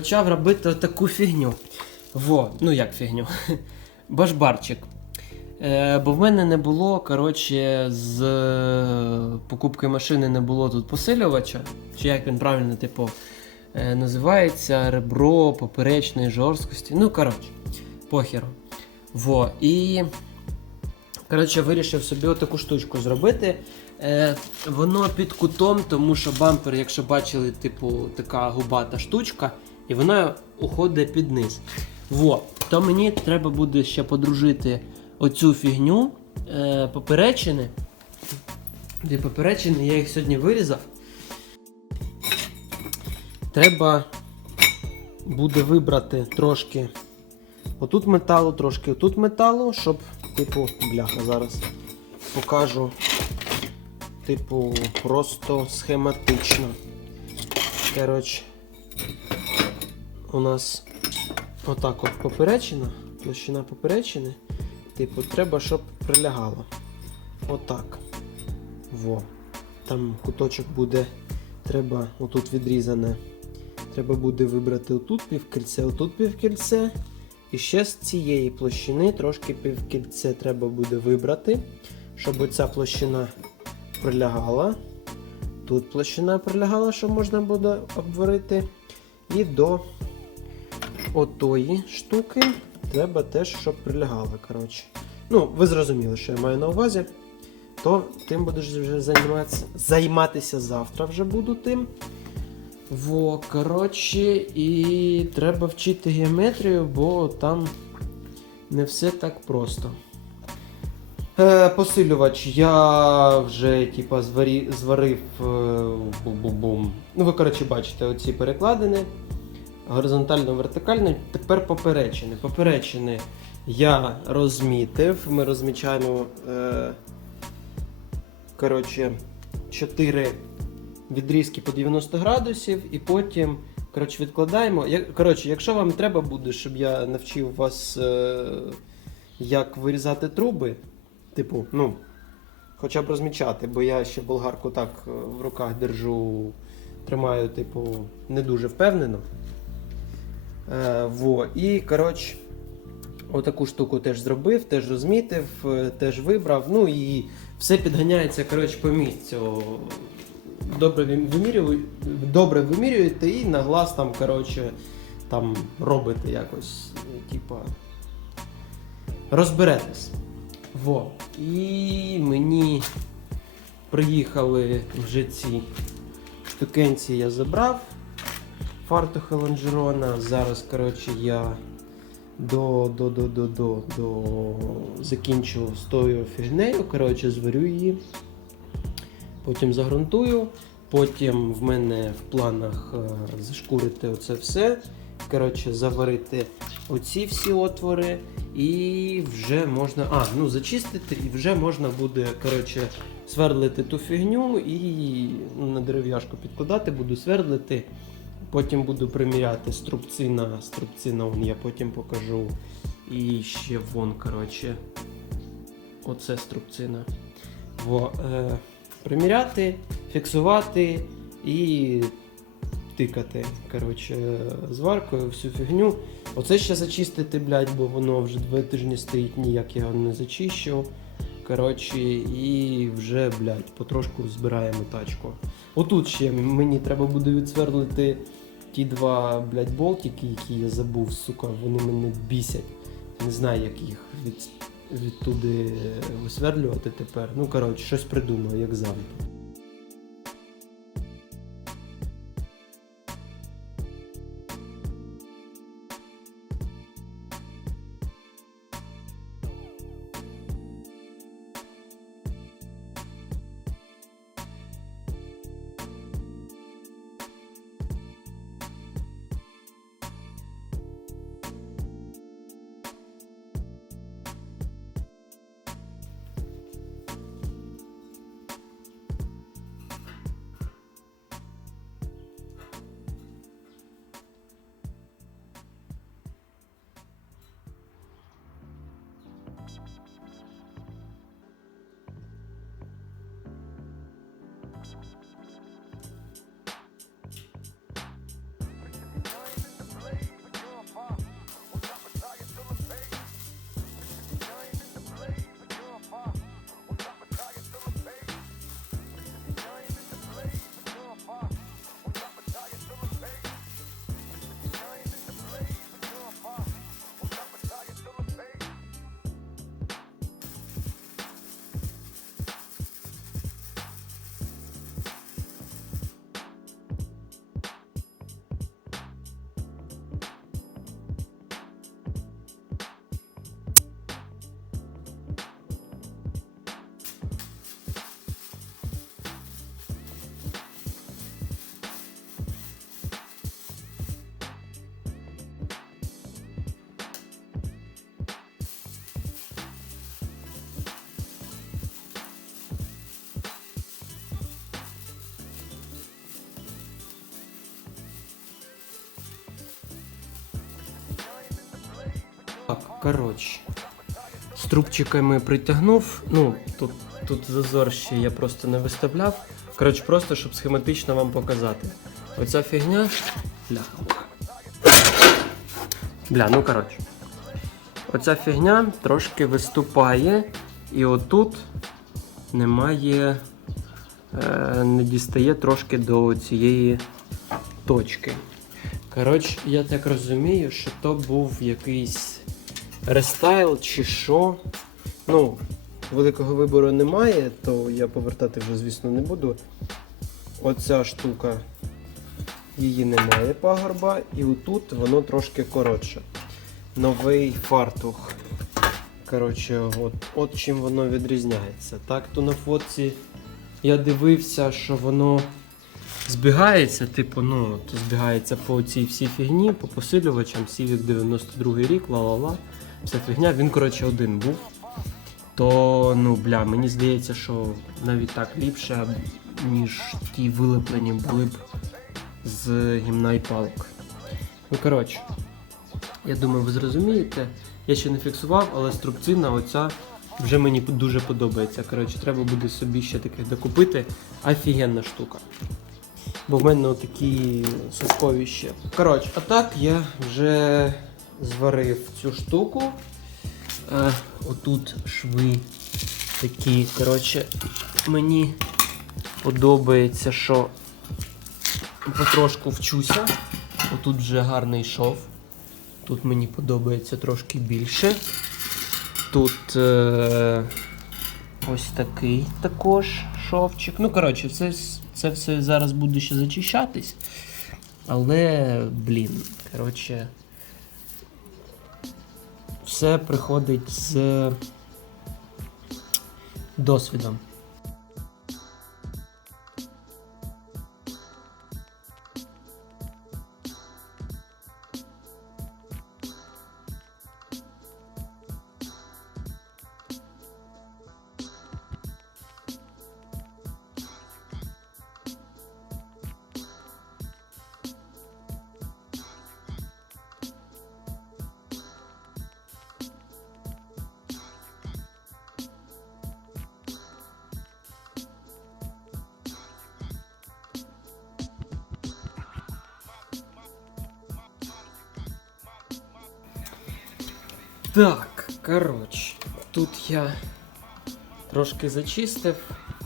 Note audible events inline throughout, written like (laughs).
почав робити таку фігню. Во, ну як фігню? (laughs) Башбарчик. Е, бо в мене не було, коротше, з е, покупки машини не було тут посилювача. Чи як він правильно, типу, е, називається ребро поперечної жорсткості. Ну, коротше, похеру. Во. І. Коротше, вирішив собі отаку штучку зробити. Е, воно під кутом, тому що бампер, якщо бачили, типу, така губата штучка, і вона уходить під низ. Во. То мені треба буде ще подружити оцю фігню е, поперечини. Дві поперечини, я їх сьогодні вирізав. Треба буде вибрати трошки отут металу, трошки отут металу, щоб, типу, бляха, зараз покажу, типу, просто схематично. Коротше, у нас отак от поперечина, площина поперечини. Типу, треба, щоб прилягало. Отак. Во. Там куточок буде. Треба отут відрізане. Треба буде вибрати отут півкільце, отут півкільце. І ще з цієї площини трошки півкільце треба буде вибрати, щоб оця площина прилягала. Тут площина прилягала, щоб можна буде обварити. І до отої штуки треба теж, щоб прилягала. коротше. Ну, ви зрозуміли, що я маю на увазі. То тим будеш вже займатися, займатися завтра вже буду тим. Во, коротше, і треба вчити геометрію, бо там не все так просто. Е, посилювач я вже типа, зварі, зварив е, бум-бум-бум. Ну, ви, коротше, бачите оці перекладини. Горизонтально-вертикально. Тепер поперечини. Поперечини я розмітив. Ми розмічаємо е, коротше, 4 відрізки по 90 градусів, і потім коротше, відкладаємо. Коротше, якщо вам треба буде, щоб я навчив вас, е, як вирізати труби, типу, ну, хоча б розмічати, бо я ще болгарку так е, в руках держу, тримаю, типу, не дуже впевнено. Е, во. І, коротше, отаку штуку теж зробив, теж розмітив, е, теж вибрав. Ну і все підганяється коротше, по місцю. Добре вимірюю, добре вимірюєте і на глаз там, коротше, там робите якось, типа, розберетесь. Во. І мені приїхали вже ці штукенці я забрав. Фартухи лонжерона. Зараз, коротше, я до, до, до, до, до, до закінчу з тою фігнею. Коротше, зварю її. Потім загрунтую. Потім в мене в планах е, зашкурити оце все. Коротше, заварити оці всі отвори. І вже можна. А, ну зачистити, і вже можна буде коротше, свердлити ту фігню і на дерев'яшку підкладати, буду свердлити. Потім буду приміряти струбцина. Струбцина вон я потім покажу. І ще вон, коротше. Оце струбцина. Во, е, приміряти, фіксувати і тикати. Коротше, зваркою всю фігню. Оце ще зачистити, блядь, бо воно вже два тижні стоїть, ніяк я його не зачищу. Коротше, і вже, блядь, потрошку збираємо тачку. Отут ще мені треба буде відсверлити ті два, блядь, болтики, які я забув, сука, вони мене бісять. Не знаю, як їх від, відтуди висверлювати тепер. Ну, коротше, щось придумаю, як завжди. Так, коротше. З трубчиками притягнув. Ну, тут, тут зазор ще я просто не виставляв. Коротше, просто щоб схематично вам показати. Оця фігня. Бля. Бля, ну коротше. Оця фігня трошки виступає, і отут немає, е, не дістає трошки до цієї точки. Коротше, я так розумію, що то був якийсь рестайл чи що. Ну, великого вибору немає, то я повертати вже, звісно, не буду. Оця штука, її немає пагорба, і отут воно трошки коротше. Новий фартух. Коротше, от, от чим воно відрізняється. Так, то на фотці я дивився, що воно збігається, типу, ну, то збігається по цій всій фігні, по посилювачам, Civic 92 рік, ла-ла-ла. Вся фігня, він, коротше, один був. То, ну, бля, мені здається, що навіть так ліпше, ніж ті вилеплені були б з гімна і палок. Ну, коротше, я думаю, ви зрозумієте. Я ще не фіксував, але струбцина оця вже мені дуже подобається. Коротше, треба буде собі ще таких докупити. Офігенна штука. Бо в мене такі соскові ще. Коротше, а так я вже зварив цю штуку. Е, отут шви такі. Коротше, мені подобається, що потрошку вчуся. Отут вже гарний шов. Тут мені подобається трошки більше. Тут е, ось такий також шовчик. Ну, коротше, це, це все зараз буде ще зачищатись. Але, блін, коротше, все приходить з досвідом. Так, коротше, тут я трошки зачистив.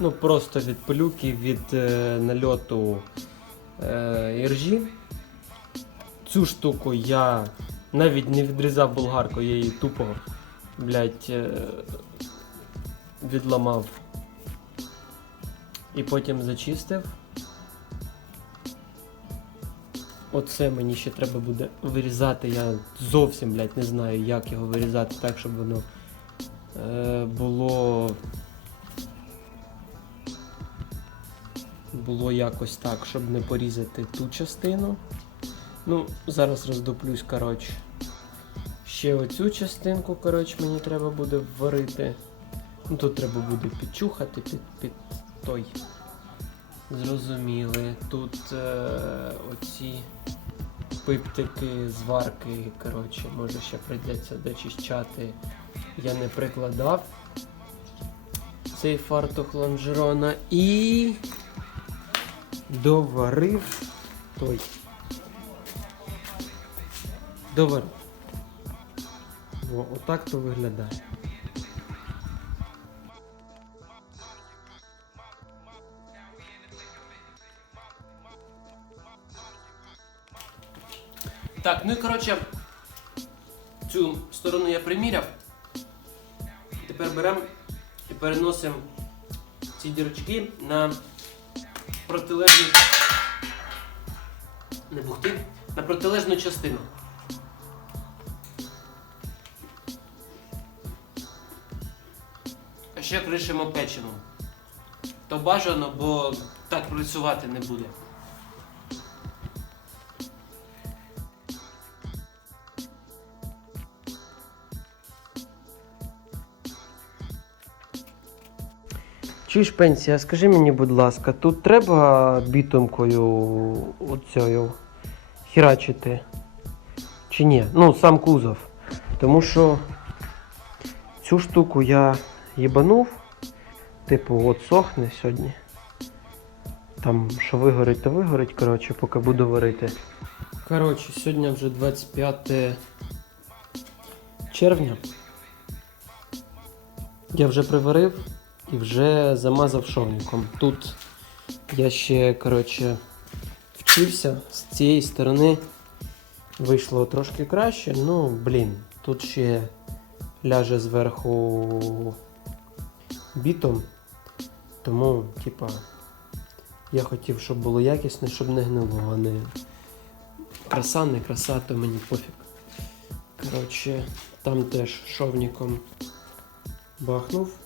Ну, просто від пилюки, від е, нальоту е, іржі. Цю штуку я навіть не відрізав болгарку, я її тупо, блядь, е, відламав. І потім зачистив. Оце мені ще треба буде вирізати. Я зовсім, блядь, не знаю, як його вирізати так, щоб воно е, було. Було якось так, щоб не порізати ту частину. Ну, зараз роздоплюсь, коротше. Ще оцю частинку, коротше, мені треба буде варити. Ну, тут треба буде підчухати під, під той. Зрозуміли. Тут е, оці пиптики, зварки, коротше, може ще прийдеться дочищати. Я не прикладав цей фартух лонжерона і доварив той. Доварив. Отак то виглядає. Так, ну і коротше, цю сторону я приміряв. Тепер беремо і переносимо ці дірочки на протилежну. Не бухти, на протилежну частину. А ще кришимо печивом. То бажано, бо так працювати не буде. Чуєш пенсія, скажи мені, будь ласка, тут треба бітумкою оцею хірачити? Чи ні? Ну, сам кузов. Тому що цю штуку я їбанув. Типу, от сохне сьогодні. Там, що вигорить, то вигорить, коротше, поки буду варити. Коротше, сьогодні вже 25 червня. Я вже приварив і вже замазав шовником. Тут я ще, коротше, вчився з цієї сторони. Вийшло трошки краще, ну, блін, тут ще ляже зверху бітом. Тому, типа, я хотів, щоб було якісно, щоб не гнило, а не краса, не краса, то мені пофіг. Коротше, там теж шовником бахнув.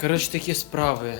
Коротше, такі справи.